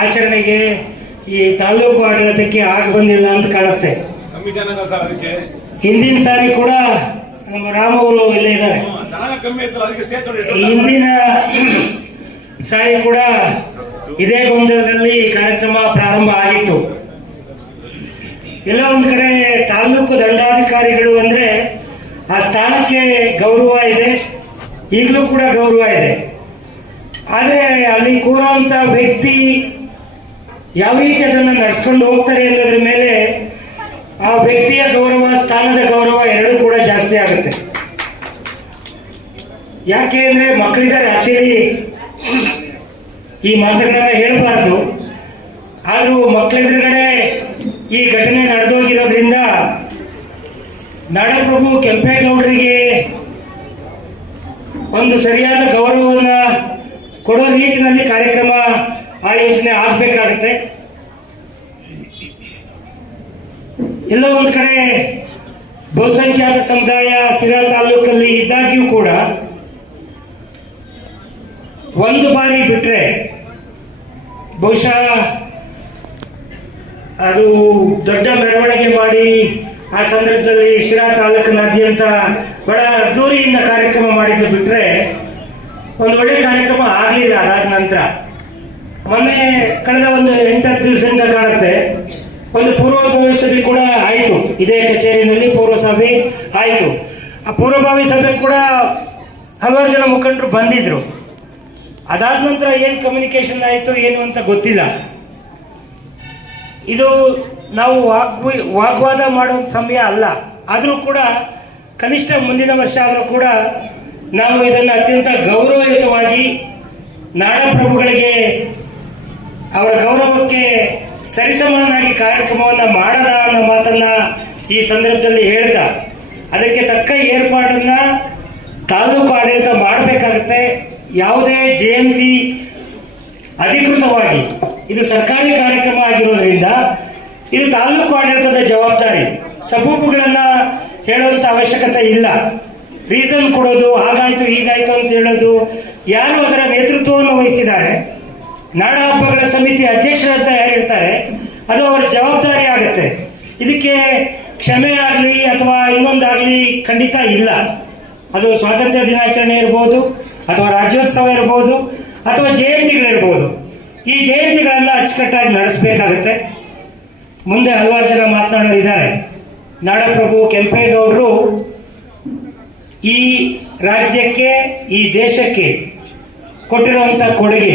ಆಚರಣೆಗೆ ಈ ತಾಲೂಕು ಆಡಳಿತಕ್ಕೆ ಆಗ ಬಂದಿಲ್ಲ ಅಂತ ಕಾಣುತ್ತೆ. ಹಿಂದಿನ ಸಾರಿ ಕೂಡ ನಮ್ಮ ರಾಮ್ ಅವರು ಇಲ್ಲೇ ಇದ್ದಾರೆ. ಹಿಂದಿನ ಸಾರಿ ಕೂಡ ಇದೇ ಗೊಂದಲದಲ್ಲಿ ಕಾರ್ಯಕ್ರಮ ಪ್ರಾರಂಭ ಆಗಿತ್ತು. ಎಲ್ಲ ಒಂದು ಕಡೆ ತಾಲೂಕು ದಂಡಾಧಿಕಾರಿಗಳು ಅಂದ್ರೆ ಆ ಸ್ಥಾನಕ್ಕೆ ಗೌರವ ಇದೆ, ಈಗಲೂ ಕೂಡ ಗೌರವ ಇದೆ. ಆದರೆ ಅಲ್ಲಿ ಕೂರುವಂಥ ವ್ಯಕ್ತಿ ಯಾವ ರೀತಿ ಅದನ್ನು ನಡೆಸ್ಕೊಂಡು ಹೋಗ್ತಾರೆ ಅನ್ನೋದ್ರ ಮೇಲೆ ಆ ವ್ಯಕ್ತಿಯ ಗೌರವ, ಸ್ಥಾನದ ಗೌರವ ಎರಡೂ ಕೂಡ ಜಾಸ್ತಿ ಆಗುತ್ತೆ. ಯಾಕೆ ಅಂದರೆ ಮಕ್ಕಳಿದ್ದಾರೆ, ಆಕ್ಚುಲಿ ಈ ಮಾತುಗಳನ್ನ ಹೇಳಬಾರ್ದು, ಆದರೂ ಮಕ್ಕಳೆದುರುಗಡೆ ಈ ಘಟನೆ ನಡೆದೋಗಿರೋದ್ರಿಂದ ನಾಡಪ್ರಭು ಕೆಂಪೇಗೌಡರಿಗೆ ಒಂದು ಸರಿಯಾದ ಗೌರವವನ್ನು ಕೊಡೋ ನಿಟ್ಟಿನಲ್ಲಿ ಕಾರ್ಯಕ್ರಮ ಆಯೋಜನೆ ಆಗಬೇಕಾಗತ್ತೆ. ಎಲ್ಲೋ ಒಂದು ಕಡೆ ಬಹುಸಂಖ್ಯಾತ ಸಮುದಾಯ ಸಿರಾ ತಾಲೂಕಲ್ಲಿ ಇದ್ದಾಗ್ಯೂ ಕೂಡ ಒಂದು ಬಾರಿ ಬಿಟ್ಟರೆ ಬಹುಶಃ ಅದು ದೊಡ್ಡ ಮೆರವಣಿಗೆ ಮಾಡಿ ಆ ಸಂದರ್ಭದಲ್ಲಿ ಶಿರಾ ತಾಲೂಕಿನಾದ್ಯಂತ ಬಹಳ ಅದ್ದೂರಿಯಿಂದ ಕಾರ್ಯಕ್ರಮ ಮಾಡಿದ್ದು ಬಿಟ್ಟರೆ ಒಂದು ಒಳ್ಳೆ ಕಾರ್ಯಕ್ರಮ ಆಗಲಿಲ್ಲ. ಅದಾದ ನಂತರ ಮೊನ್ನೆ ಕಳೆದ ಒಂದು 8-10 ದಿವಸದಿಂದ ಕಾಣುತ್ತೆ ಒಂದು ಪೂರ್ವಭಾವಿ ಸಭೆ ಕೂಡ ಆಯಿತು. ಇದೇ ಕಚೇರಿನಲ್ಲಿ ಪೂರ್ವ ಸಭೆ ಆಯಿತು. ಆ ಪೂರ್ವಭಾವಿ ಸಭೆ ಕೂಡ ಹಲವಾರು ಜನ ಮುಖಂಡರು ಬಂದಿದ್ರು. ಅದಾದ ನಂತರ ಏನು ಕಮ್ಯುನಿಕೇಶನ್ ಆಯಿತು ಏನು ಅಂತ ಗೊತ್ತಿಲ್ಲ. ಇದು ನಾವು ವಾಗ್ವಾದ ಮಾಡೋ ಸಮಯ ಅಲ್ಲ. ಆದರೂ ಕೂಡ ಕನಿಷ್ಠ ಮುಂದಿನ ವರ್ಷ ಆದರೂ ಕೂಡ ನಾವು ಇದನ್ನು ಅತ್ಯಂತ ಗೌರವಯುತವಾಗಿ ನಾಡಪ್ರಭುಗಳಿಗೆ ಅವರ ಗೌರವಕ್ಕೆ ಸರಿಸಮಾನಾಗಿ ಕಾರ್ಯಕ್ರಮವನ್ನು ಮಾಡೋಣ ಅನ್ನೋ ಮಾತನ್ನು ಈ ಸಂದರ್ಭದಲ್ಲಿ ಹೇಳ್ತಾ ಅದಕ್ಕೆ ತಕ್ಕ ಏರ್ಪಾಟನ್ನು ತಾಲೂಕು ಆಡಳಿತ ಮಾಡಬೇಕಾಗತ್ತೆ. ಯಾವುದೇ ಜಯಂತಿ ಅಧಿಕೃತವಾಗಿ ಇದು ಸರ್ಕಾರಿ ಕಾರ್ಯಕ್ರಮ ಆಗಿರೋದ್ರಿಂದ ಇದು ತಾಲೂಕು ಆಡಳಿತದ ಜವಾಬ್ದಾರಿ. ಸಬೂಬುಗಳನ್ನು ಹೇಳುವಂಥ ಅವಶ್ಯಕತೆ ಇಲ್ಲ. ರೀಸನ್ ಕೊಡೋದು, ಹಾಗಾಯಿತು ಹೀಗಾಯಿತು ಅಂತ ಹೇಳೋದು, ಯಾರು ಅದರ ನೇತೃತ್ವವನ್ನು ವಹಿಸಿದ್ದಾರೆ, ನಾಡ ಹಬ್ಬಗಳ ಸಮಿತಿ ಅಧ್ಯಕ್ಷರಂತ ಯಾರಿರ್ತಾರೆ, ಅದು ಅವರ ಜವಾಬ್ದಾರಿ ಆಗುತ್ತೆ. ಇದಕ್ಕೆ ಕ್ಷಮೆ ಆಗಲಿ ಅಥವಾ ಇನ್ನೊಂದಾಗಲಿ ಖಂಡಿತ ಇಲ್ಲ. ಅದು ಸ್ವಾತಂತ್ರ್ಯ ದಿನಾಚರಣೆ ಇರ್ಬೋದು, ಅಥವಾ ರಾಜ್ಯೋತ್ಸವ ಇರ್ಬೋದು, ಅಥವಾ ಜಯಂತಿಗಳಿರ್ಬೋದು. ಈ ಜಯಂತಿಗಳನ್ನು ಅಚ್ಚುಕಟ್ಟಾಗಿ ನಡೆಸಬೇಕಾಗುತ್ತೆ. ಮುಂದೆ ಹಲವಾರು ಜನ ಮಾತನಾಡೋರಿದ್ದಾರೆ. ನಾಡಪ್ರಭು ಕೆಂಪೇಗೌಡರು ಈ ರಾಜ್ಯಕ್ಕೆ, ಈ ದೇಶಕ್ಕೆ ಕೊಟ್ಟಿರುವಂಥ ಕೊಡುಗೆ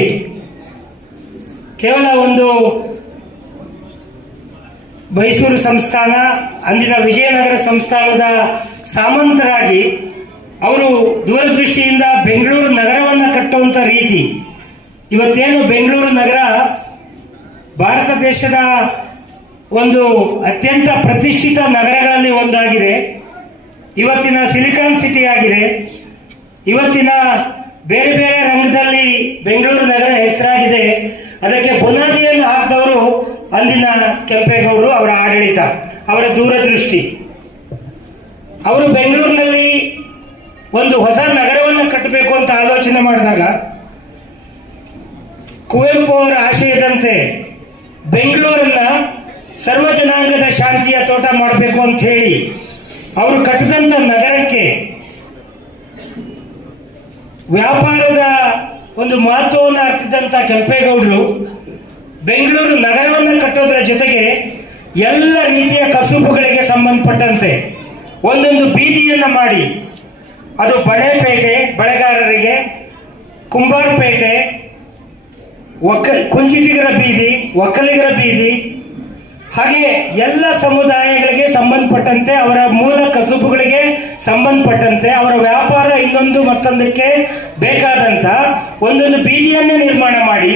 ಕೇವಲ ಒಂದು ಮೈಸೂರು ಸಂಸ್ಥಾನ, ಅಂದಿನ ವಿಜಯನಗರ ಸಂಸ್ಥಾನದ ಸಾಮಂತರಾಗಿ ಅವರು ದೂರದೃಷ್ಟಿಯಿಂದ ಬೆಂಗಳೂರು ನಗರವನ್ನು ಕಟ್ಟುವಂಥ ರೀತಿ. ಇವತ್ತೇನು ಬೆಂಗಳೂರು ನಗರ ಭಾರತ ದೇಶದ ಒಂದು ಅತ್ಯಂತ ಪ್ರತಿಷ್ಠಿತ ನಗರಗಳಲ್ಲಿ ಒಂದಾಗಿದೆ. ಇವತ್ತಿನ ಸಿಲಿಕಾನ್ ಸಿಟಿ ಆಗಿದೆ. ಇವತ್ತಿನ ಬೇರೆ ಬೇರೆ ರಂಗದಲ್ಲಿ ಬೆಂಗಳೂರು ನಗರ ಹೆಸರಾಗಿದೆ. ಅದಕ್ಕೆ ಬುನಾದಿಯನ್ನು ಹಾಕಿದವರು ಅಂದಿನ ಕೆಂಪೇಗೌಡರು, ಅವರ ಆಡಳಿತ, ಅವರ ದೂರದೃಷ್ಟಿ. ಅವರು ಬೆಂಗಳೂರಿನಲ್ಲಿ ಒಂದು ಹೊಸ ನಗರವನ್ನು ಕಟ್ಟಬೇಕು ಅಂತ ಆಲೋಚನೆ ಮಾಡಿದಾಗ ಕುವೆಂಪು ಅವರ ಆಶಯದಂತೆ ಬೆಂಗಳೂರನ್ನ ಸರ್ವ ಜನಾಂಗದ ಶಾಂತಿಯ ತೋಟ ಮಾಡಬೇಕು ಅಂತ ಹೇಳಿ ಅವರು ಕಟ್ಟಿದಂಥ ನಗರಕ್ಕೆ ವ್ಯಾಪಾರದ ಒಂದು ಮಹತ್ವವನ್ನು ಅರ್ಥಿದಂಥ ಕೆಂಪೇಗೌಡರು ಬೆಂಗಳೂರು ನಗರವನ್ನು ಕಟ್ಟೋದರ ಜೊತೆಗೆ ಎಲ್ಲ ರೀತಿಯ ಕಸುಬುಗಳಿಗೆ ಸಂಬಂಧಪಟ್ಟಂತೆ ಒಂದೊಂದು ಬೀದಿಯನ್ನು ಮಾಡಿ, ಅದು ಬಳೆಪೇಟೆ ಬಳೆಗಾರರಿಗೆ, ಕುಂಬಾರಪೇಟೆ, ಕುಂಚಿಟಿಗರ ಬೀದಿ, ಒಕ್ಕಲಿಗರ ಬೀದಿ, ಹಾಗೆ ಎಲ್ಲ ಸಮುದಾಯಗಳಿಗೆ ಸಂಬಂಧಪಟ್ಟಂತೆ, ಅವರ ಮೂಲ ಕಸುಬುಗಳಿಗೆ ಸಂಬಂಧಪಟ್ಟಂತೆ, ಅವರ ವ್ಯಾಪಾರ ಇನ್ನೊಂದು ಮತ್ತೊಂದಕ್ಕೆ ಬೇಕಾದಂಥ ಒಂದೊಂದು ಬೀದಿಯನ್ನೇ ನಿರ್ಮಾಣ ಮಾಡಿ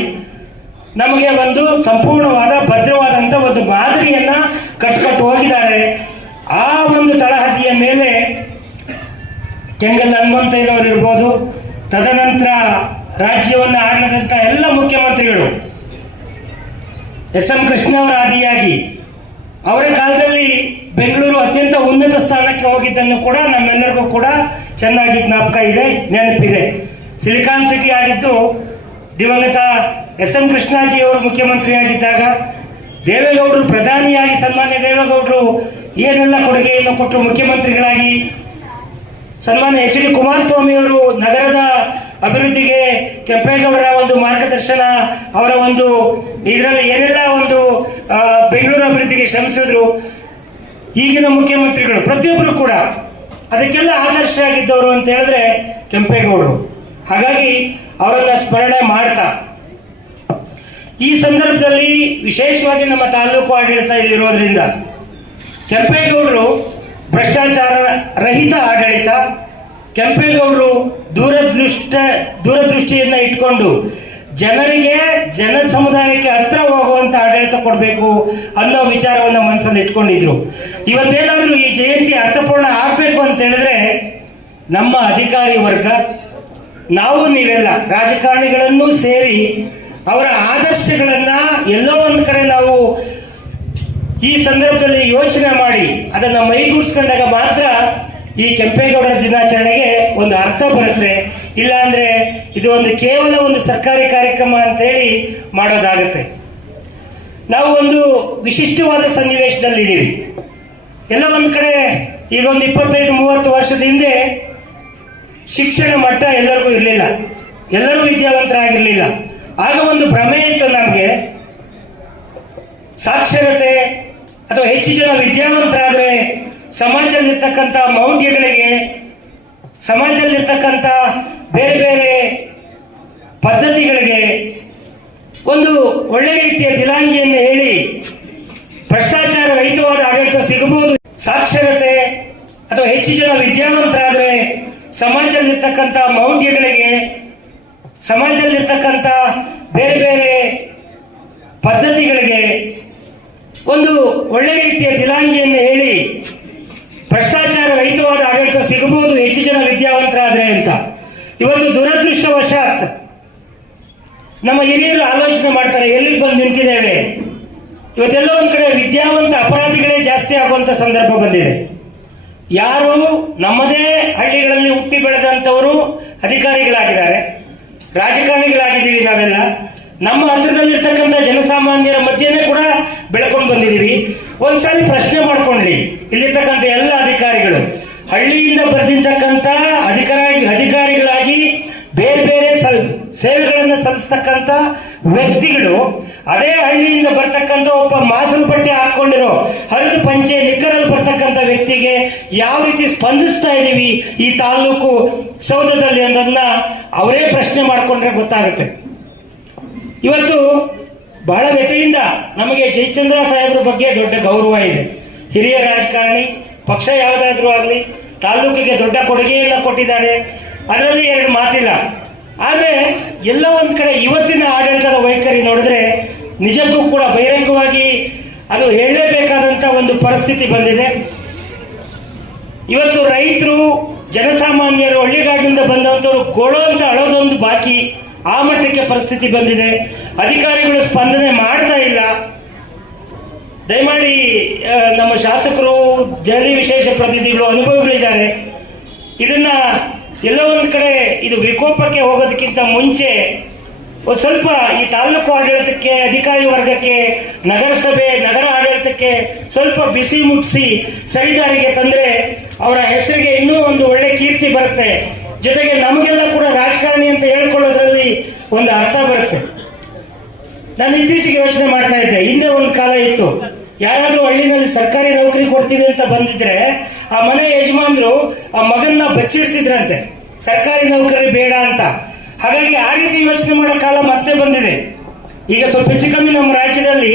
ನಮಗೆ ಒಂದು ಸಂಪೂರ್ಣವಾದ ಭದ್ರವಾದಂಥ ಒಂದು ಮಾದರಿಯನ್ನು ಕಟ್ಕೊಟ್ಟು ಹೋಗಿದ್ದಾರೆ. ಆ ಒಂದು ತಳಹದಿಯ ಮೇಲೆ ಕೆಂಗಲ್ ಹನುಮಂತಯ್ಯನವರು ಇರ್ಬೋದು, ತದನಂತರ ರಾಜ್ಯವನ್ನು ಆಳಿದಂಥ ಎಲ್ಲ ಮುಖ್ಯಮಂತ್ರಿಗಳು, ಎಸ್.ಎಂ. ಕೃಷ್ಣ ಅವರ ಆದಿಯಾಗಿ ಅವರ ಕಾಲದಲ್ಲಿ ಬೆಂಗಳೂರು ಅತ್ಯಂತ ಉನ್ನತ ಸ್ಥಾನಕ್ಕೆ ಹೋಗಿದ್ದನ್ನು ಕೂಡ ನಮ್ಮೆಲ್ಲರಿಗೂ ಕೂಡ ಚೆನ್ನಾಗಿ ಜ್ಞಾಪಕ ಇದೆ, ನೆನಪಿದೆ. ಸಿಲಿಕಾನ್ ಸಿಟಿ ಆಗಿದ್ದು ದಿವಂಗತ ಎಸ್.ಎಂ. ಕೃಷ್ಣಾಜಿ ಅವರು ಮುಖ್ಯಮಂತ್ರಿಯಾಗಿದ್ದಾಗ, ದೇವೇಗೌಡರು ಪ್ರಧಾನಿಯಾಗಿ, ಸನ್ಮಾನ್ಯ ದೇವೇಗೌಡರು ಏನೆಲ್ಲ ಕೊಡುಗೆಯನ್ನು ಕೊಟ್ಟು ಮುಖ್ಯಮಂತ್ರಿಗಳಾಗಿ, ಸನ್ಮಾನ್ಯ ಎಚ್ ಡಿ ಕುಮಾರಸ್ವಾಮಿ ಅವರು ನಗರದ ಅಭಿವೃದ್ಧಿಗೆ ಕೆಂಪೇಗೌಡರ ಒಂದು ಮಾರ್ಗದರ್ಶನ, ಅವರ ಒಂದು ಇದರಲ್ಲಿ ಏನೆಲ್ಲ ಒಂದು ಬೆಂಗಳೂರು ಅಭಿವೃದ್ಧಿಗೆ ಶ್ರಮಿಸಿದ್ರು. ಈಗಿನ ಮುಖ್ಯಮಂತ್ರಿಗಳು ಪ್ರತಿಯೊಬ್ಬರು ಕೂಡ ಅದಕ್ಕೆಲ್ಲ ಆದರ್ಶ ಆಗಿದ್ದವರು ಅಂತ ಹೇಳಿದ್ರೆ ಕೆಂಪೇಗೌಡರು. ಹಾಗಾಗಿ ಅವರನ್ನ ಸ್ಮರಣೆ ಮಾಡ್ತಾ ಈ ಸಂದರ್ಭದಲ್ಲಿ ವಿಶೇಷವಾಗಿ ನಮ್ಮ ತಾಲೂಕು ಆಡಳಿತ ಇಲ್ಲಿರೋದ್ರಿಂದ ಕೆಂಪೇಗೌಡರು ಭ್ರಷ್ಟಾಚಾರ ರಹಿತ ಆಡಳಿತ, ಕೆಂಪೇಗೌಡರು ದೂರದೃಷ್ಟಿಯನ್ನು ಇಟ್ಕೊಂಡು ಜನರಿಗೆ, ಜನ ಸಮುದಾಯಕ್ಕೆ ಹತ್ರ ಹೋಗುವಂಥ ಆಡಳಿತ ಕೊಡಬೇಕು ಅನ್ನೋ ವಿಚಾರವನ್ನು ಮನಸ್ಸಲ್ಲಿ ಇಟ್ಕೊಂಡಿದ್ರು. ಇವತ್ತೇನಾದರೂ ಈ ಜಯಂತಿ ಅರ್ಥಪೂರ್ಣ ಆಗಬೇಕು ಅಂತ ಹೇಳಿದ್ರೆ ನಮ್ಮ ಅಧಿಕಾರಿ ವರ್ಗ, ನಾವು ನೀವೆಲ್ಲ ರಾಜಕಾರಣಿಗಳನ್ನು ಸೇರಿ ಅವರ ಆದರ್ಶಗಳನ್ನು ಎಲ್ಲೋ ಒಂದು ಕಡೆ ನಾವು ಈ ಸಂದರ್ಭದಲ್ಲಿ ಯೋಚನೆ ಮಾಡಿ ಅದನ್ನು ಮೈಗೂಡಿಸ್ಕೊಂಡಾಗ ಮಾತ್ರ ಈ ಕೆಂಪೇಗೌಡರ ದಿನಾಚರಣೆಗೆ ಒಂದು ಅರ್ಥ ಬರುತ್ತೆ. ಇಲ್ಲ ಅಂದರೆ ಇದು ಒಂದು ಕೇವಲ ಒಂದು ಸರ್ಕಾರಿ ಕಾರ್ಯಕ್ರಮ ಅಂತೇಳಿ ಮಾಡೋದಾಗುತ್ತೆ. ನಾವು ಒಂದು ವಿಶಿಷ್ಟವಾದ ಸನ್ನಿವೇಶದಲ್ಲಿದ್ದೀವಿ. ಎಲ್ಲ ಒಂದು ಕಡೆ ಈಗ ಒಂದು 25-30 ವರ್ಷದ ಹಿಂದೆ ಶಿಕ್ಷಣ ಮಟ್ಟ ಎಲ್ಲರಿಗೂ ಇರಲಿಲ್ಲ, ಎಲ್ಲರೂ ವಿದ್ಯಾವಂತರಾಗಿರಲಿಲ್ಲ. ಆಗ ಒಂದು ಭ್ರಮೆ ಇತ್ತು ನಮಗೆ, ಸಾಕ್ಷರತೆ ಅಥವಾ ಹೆಚ್ಚು ಜನ ವಿದ್ಯಾವಂತರಾದರೆ ಸಮಾಜದಲ್ಲಿರ್ತಕ್ಕಂಥ ಮೌಢ್ಯಗಳಿಗೆ, ಸಮಾಜದಲ್ಲಿರ್ತಕ್ಕಂಥ ಬೇರೆ ಬೇರೆ ಪದ್ಧತಿಗಳಿಗೆ ಒಂದು ಒಳ್ಳೆ ರೀತಿಯ ದಿಲಾಂಜಿಯನ್ನು ಹೇಳಿ ಭ್ರಷ್ಟಾಚಾರ ರಹಿತವಾದ ಆಡಳಿತ ಸಿಗಬಹುದು. ಸಾಕ್ಷರತೆ ಅಥವಾ ಹೆಚ್ಚು ಜನ ವಿದ್ಯಾವಂತರಾದರೆ ಸಮಾಜದಲ್ಲಿರ್ತಕ್ಕಂಥ ಮೌಢ್ಯಗಳಿಗೆ, ಸಮಾಜದಲ್ಲಿರ್ತಕ್ಕಂಥ ಬೇರೆ ಬೇರೆ ಪದ್ಧತಿಗಳಿಗೆ ಒಂದು ಒಳ್ಳೆ ರೀತಿಯ ದಿಲಾಂಜಿಯನ್ನು ಹೇಳಿ ಭ್ರಷ್ಟಾಚಾರ ರಹಿತವಾದ ಆಡಳಿತ ಸಿಗಬಹುದು ಹೆಚ್ಚು ಜನ ವಿದ್ಯಾವಂತರಾದರೆ ಅಂತ. ಇವತ್ತು ದುರದೃಷ್ಟವಶಾತ್ ನಮ್ಮ ಹಿರಿಯರು ಆಲೋಚನೆ ಮಾಡ್ತಾರೆ, ಎಲ್ಲಿಗೆ ಬಂದು ನಿಂತಿದ್ದೇವೆ. ಇವತ್ತೆಲ್ಲ ಒಂದು ಕಡೆ ವಿದ್ಯಾವಂತ ಅಪರಾಧಿಗಳೇ ಜಾಸ್ತಿ ಆಗುವಂಥ ಸಂದರ್ಭ ಬಂದಿದೆ. ಯಾರು ನಮ್ಮದೇ ಹಳ್ಳಿಗಳಲ್ಲಿ ಹುಟ್ಟಿ ಬೆಳೆದಂಥವರು ಅಧಿಕಾರಿಗಳಾಗಿದ್ದಾರೆ, ರಾಜಕಾರಣಿಗಳಾಗಿದ್ದೀವಿ. ನಾವೆಲ್ಲ ನಮ್ಮ ಹತ್ರದಲ್ಲಿರ್ತಕ್ಕಂಥ ಜನಸಾಮಾನ್ಯರ ಮಧ್ಯೆನೇ ಕೂಡ ಬೆಳ್ಕೊಂಡು ಬಂದಿದ್ದೀವಿ. ಒಂದ್ಸಾರಿ ಪ್ರಶ್ನೆ ಮಾಡ್ಕೊಂಡ್ಲಿ, ಇಲ್ಲಿರ್ತಕ್ಕಂಥ ಎಲ್ಲ ಅಧಿಕಾರಿಗಳು ಹಳ್ಳಿಯಿಂದ ಬರೆದಿರ್ತಕ್ಕಂಥ ಅಧಿಕಾರಿಗಳಾಗಿ ಬೇರೆ ಬೇರೆ ಸೇವೆಗಳನ್ನು ಸಲ್ಲಿಸ್ತಕ್ಕಂಥ ವ್ಯಕ್ತಿಗಳು ಅದೇ ಹಳ್ಳಿಯಿಂದ ಬರ್ತಕ್ಕಂಥ ಒಬ್ಬ ಮಾಸಲ್ ಬಟ್ಟೆ ಹಾಕೊಂಡಿರೋ ಹರಿದು ಪಂಚೆ ನಿಕ್ಕರಲ್ಲಿ ಬರ್ತಕ್ಕಂಥ ವ್ಯಕ್ತಿಗೆ ಯಾವ ರೀತಿ ಸ್ಪಂದಿಸ್ತಾ ಇದ್ದೀವಿ ಈ ತಾಲೂಕು ಸೌಧದಲ್ಲಿ ಅನ್ನೋದನ್ನ ಅವರೇ ಪ್ರಶ್ನೆ ಮಾಡಿಕೊಂಡ್ರೆ ಗೊತ್ತಾಗುತ್ತೆ. ಇವತ್ತು ಬಹಳ ವ್ಯಥೆಯಿಂದ ನಮಗೆ ಜಯಚಂದ್ರ ಸಾಹೇಬ್ರ ಬಗ್ಗೆ ದೊಡ್ಡ ಗೌರವ ಇದೆ. ಹಿರಿಯ ರಾಜಕಾರಣಿ, ಪಕ್ಷ ಯಾವುದಾದ್ರೂ ಆಗಲಿ ತಾಲೂಕಿಗೆ ದೊಡ್ಡ ಕೊಡುಗೆಯನ್ನು ಕೊಟ್ಟಿದ್ದಾರೆ, ಅದರಲ್ಲಿ ಎರಡು ಮಾತಿಲ್ಲ. ಆದರೆ ಎಲ್ಲ ಒಂದು ಕಡೆ ಇವತ್ತಿನ ಆಡಳಿತದ ವೈಖರಿ ನೋಡಿದ್ರೆ ನಿಜಕ್ಕೂ ಕೂಡ ಬಹಿರಂಗವಾಗಿ ಅದು ಹೇಳಲೇಬೇಕಾದಂಥ ಒಂದು ಪರಿಸ್ಥಿತಿ ಬಂದಿದೆ. ಇವತ್ತು ರೈತರು, ಜನಸಾಮಾನ್ಯರು, ಹಳ್ಳಿಗಾಡಿನಿಂದ ಬಂದಂಥವ್ರು ಗೋಳೋ ಅಂತ ಅಳೋದೊಂದು ಬಾಕಿ, ಆ ಮಟ್ಟಕ್ಕೆ ಪರಿಸ್ಥಿತಿ ಬಂದಿದೆ. ಅಧಿಕಾರಿಗಳು ಸ್ಪಂದನೆ ಮಾಡ್ತಾ ಇಲ್ಲ. ದಯಮಾಡಿ ನಮ್ಮ ಶಾಸಕರು, ಜನ ವಿಶೇಷ ಪ್ರತಿನಿಧಿಗಳು, ಅನುಭವಿಗಳಿದ್ದಾರೆ. ಇದನ್ನ ಎಲ್ಲ ಒಂದು ಕಡೆ ಇದು ವಿಕೋಪಕ್ಕೆ ಹೋಗೋದಕ್ಕಿಂತ ಮುಂಚೆ ಒಂದು ಸ್ವಲ್ಪ ಈ ತಾಲೂಕು ಆಡಳಿತಕ್ಕೆ, ಅಧಿಕಾರಿ ವರ್ಗಕ್ಕೆ, ನಗರಸಭೆ, ನಗರ ಆಡಳಿತಕ್ಕೆ ಸ್ವಲ್ಪ ಬಿಸಿ ಮುಟ್ಟಿಸಿ ಸರಿದಾರಿಗೆ ತಂದರೆ ಅವರ ಹೆಸರಿಗೆ ಇನ್ನೂ ಒಂದು ಒಳ್ಳೆ ಕೀರ್ತಿ ಬರುತ್ತೆ. ಜೊತೆಗೆ ನಮಗೆಲ್ಲ ಕೂಡ ರಾಜಕಾರಣಿ ಅಂತ ಹೇಳ್ಕೊಳ್ಳೋದ್ರಲ್ಲಿ ಒಂದು ಅರ್ಥ ಬರುತ್ತೆ. ನಾನು ಇತ್ತೀಚೆಗೆ ಯೋಚನೆ ಮಾಡ್ತಾ ಇದ್ದೆ, ಹಿಂದೆ ಒಂದು ಕಾಲ ಇತ್ತು, ಯಾರಾದರೂ ಹಳ್ಳಿನಲ್ಲಿ ಸರ್ಕಾರಿ ನೌಕರಿ ಕೊಡ್ತೀವಿ ಅಂತ ಬಂದಿದ್ರೆ ಆ ಮನೆ ಯಜಮಾನರು ಆ ಮಗನ್ನ ಬಚ್ಚಿಡ್ತಿದ್ರಂತೆ, ಸರ್ಕಾರಿ ನೌಕರಿ ಬೇಡ ಅಂತ. ಹಾಗಾಗಿ ಆ ರೀತಿ ಯೋಚನೆ ಮಾಡೋ ಕಾಲ ಮತ್ತೆ ಬಂದಿದೆ. ಈಗ ಸ್ವಲ್ಪ ಹೆಚ್ಚು ಕಮ್ಮಿ ನಮ್ಮ ರಾಜ್ಯದಲ್ಲಿ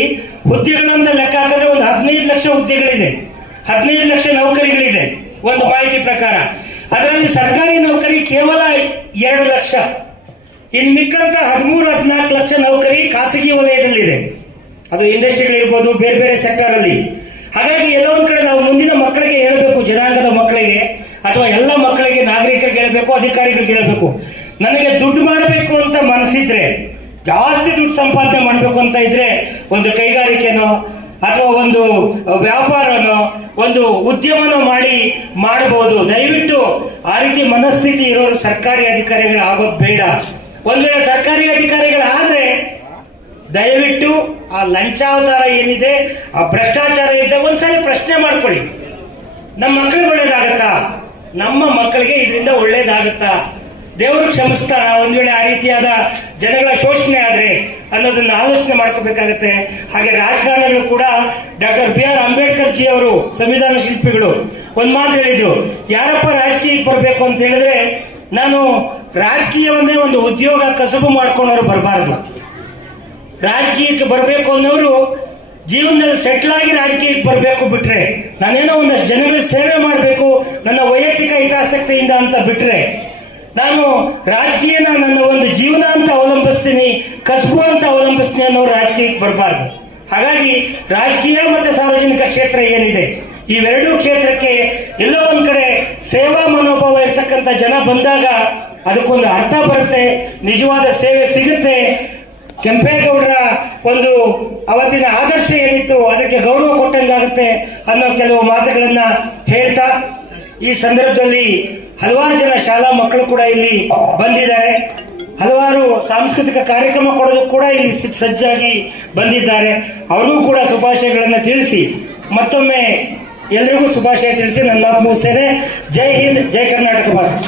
ಹುದ್ದೆಗಳಂತ ಲೆಕ್ಕ ಹಾಕಿದ್ರೆ ಒಂದು 15 ಲಕ್ಷ ಹುದ್ದೆಗಳಿದೆ, 15 ಲಕ್ಷ ನೌಕರಿಗಳಿದೆ ಒಂದು ಮಾಹಿತಿ ಪ್ರಕಾರ. ಅದರಲ್ಲಿ ಸರ್ಕಾರಿ ನೌಕರಿ ಕೇವಲ 2 ಲಕ್ಷ, ಇನ್ನು ಮಿಕ್ಕಂತ 13-14 ಲಕ್ಷ ನೌಕರಿ ಖಾಸಗಿ ವಲಯದಲ್ಲಿದೆ. ಅದು ಇಂಡಸ್ಟ್ರಿಗಳಿರ್ಬೋದು, ಬೇರೆ ಬೇರೆ ಸೆಕ್ಟರಲ್ಲಿ. ಹಾಗಾಗಿ ಎಲ್ಲ ಒಂದು ಕಡೆ ನಾವು ಮುಂದಿನ ಮಕ್ಕಳಿಗೆ ಹೇಳಬೇಕು, ಜನಾಂಗದ ಮಕ್ಕಳಿಗೆ ಅಥವಾ ಎಲ್ಲ ಮಕ್ಕಳಿಗೆ, ನಾಗರಿಕರಿಗೆ ಹೇಳಬೇಕು, ಅಧಿಕಾರಿಗಳಿಗೆ ಹೇಳಬೇಕು, ನನಗೆ ದುಡ್ಡು ಮಾಡಬೇಕು ಅಂತ ಮನಸ್ಸಿದ್ರೆ, ಜಾಸ್ತಿ ದುಡ್ಡು ಸಂಪಾದನೆ ಮಾಡಬೇಕು ಅಂತ ಇದ್ರೆ ಒಂದು ಕೈಗಾರಿಕೆನೋ ಅಥವಾ ಒಂದು ವ್ಯಾಪಾರನೋ ಒಂದು ಉದ್ಯಮನೋ ಮಾಡಬಹುದು. ದಯವಿಟ್ಟು ಆ ರೀತಿ ಮನಸ್ಥಿತಿ ಇರೋರು ಸರ್ಕಾರಿ ಅಧಿಕಾರಿಗಳು ಆಗೋದು ಬೇಡ. ಒಂದ್ ವೇಳೆ ಸರ್ಕಾರಿ ಅಧಿಕಾರಿಗಳಾದ್ರೆ ದಯವಿಟ್ಟು ಆ ಲಂಚಾವತಾರ ಏನಿದೆ, ಆ ಭ್ರಷ್ಟಾಚಾರ ಇದ್ದ ಒಂದ್ಸರಿ ಪ್ರಶ್ನೆ ಮಾಡ್ಕೊಳ್ಳಿ. ನಮ್ಮ ಮಕ್ಕಳಿಗೆ ಒಳ್ಳೇದಾಗತ್ತಾ? ನಮ್ಮ ಮಕ್ಕಳಿಗೆ ಇದರಿಂದ ಒಳ್ಳೇದಾಗತ್ತಾ? ದೇವರು ಕ್ಷಮಿಸ್ತಾನ ಒಂದ್ ವೇಳೆ ಆ ರೀತಿಯಾದ ಜನಗಳ ಶೋಷಣೆ ಆದ್ರೆ ಅನ್ನೋದನ್ನ ಆಲೋಚನೆ ಮಾಡ್ಕೋಬೇಕಾಗತ್ತೆ. ಹಾಗೆ ರಾಜಕಾರಣಿಗಳು ಕೂಡ doctor B R Ambedkar ji ಅವರು ಸಂವಿಧಾನ ಶಿಲ್ಪಿಗಳು ಒಂದ್ ಮಾತು ಹೇಳಿದ್ರು, ಯಾರಪ್ಪ ರಾಜಕೀಯಕ್ಕೆ ಬರಬೇಕು ಅಂತ ಹೇಳಿದ್ರೆ ನಾನು ರಾಜಕೀಯವನ್ನೇ ಒಂದು ಉದ್ಯೋಗ ಕಸಬು ಮಾಡ್ಕೊಂಡವ್ರು ಬರಬಾರ್ದು. ರಾಜಕೀಯಕ್ಕೆ ಬರಬೇಕು ಅನ್ನೋರು ಜೀವನದಲ್ಲಿ ಸೆಟ್ಲ್ ಆಗಿ ರಾಜಕೀಯಕ್ಕೆ ಬರಬೇಕು ಬಿಟ್ರೆ, ನಾನೇನೋ ಒಂದಷ್ಟು ಜನಗಳಿಗೆ ಸೇವೆ ಮಾಡಬೇಕು ನನ್ನ ವೈಯಕ್ತಿಕ ಹಿತಾಸಕ್ತಿಯಿಂದ ಅಂತ ಬಿಟ್ರೆ, ನಾನು ರಾಜಕೀಯನ ನನ್ನ ಒಂದು ಜೀವನ ಅಂತ ಅವಲಂಬಿಸ್ತೀನಿ, ಕಸಬು ಅಂತ ಅವಲಂಬಿಸ್ತೀನಿ ಅನ್ನೋರು ರಾಜಕೀಯಕ್ಕೆ ಬರಬಾರ್ದು. ಹಾಗಾಗಿ ರಾಜಕೀಯ ಮತ್ತು ಸಾರ್ವಜನಿಕ ಕ್ಷೇತ್ರ ಏನಿದೆ, ಇವೆರಡೂ ಕ್ಷೇತ್ರಕ್ಕೆ ಎಲ್ಲೋ ಒಂದ್ ಕಡೆ ಸೇವಾ ಮನೋಭಾವ ಇರ್ತಕ್ಕಂಥ ಜನ ಬಂದಾಗ ಅದಕ್ಕೊಂದು ಅರ್ಥ ಬರುತ್ತೆ, ನಿಜವಾದ ಸೇವೆ ಸಿಗುತ್ತೆ. ಕೆಂಪೇಗೌಡರ ಒಂದು ಅವತ್ತಿನ ಆದರ್ಶ ಏನಿತ್ತು ಅದಕ್ಕೆ ಗೌರವ ಕೊಟ್ಟಂಗಾಗುತ್ತೆ ಅನ್ನೋ ಕೆಲವು ಮಾತುಗಳನ್ನ ಹೇಳ್ತಾ, ಈ ಸಂದರ್ಭದಲ್ಲಿ ಹಲವಾರು ಜನ ಶಾಲಾ ಮಕ್ಕಳು ಕೂಡ ಇಲ್ಲಿ ಬಂದಿದ್ದಾರೆ. ಹಲವಾರು ಸಾಂಸ್ಕೃತಿಕ ಕಾರ್ಯಕ್ರಮ ಕೊಡೋದಕ್ಕೆ ಕೂಡ ಇಲ್ಲಿ ಸಜ್ಜಾಗಿ ಬಂದಿದ್ದಾರೆ. ಅವ್ರಿಗೂ ಕೂಡ ಶುಭಾಶಯಗಳನ್ನು ತಿಳಿಸಿ ಮತ್ತೊಮ್ಮೆ ಎಲ್ರಿಗೂ ಶುಭಾಶಯ ತಿಳಿಸಿ ನನ್ನ ಮಾತು ಮುಗಿಸ್ತೇನೆ. ಜೈ ಹಿಂದ್, ಜೈ ಕರ್ನಾಟಕ ಭಾರತ.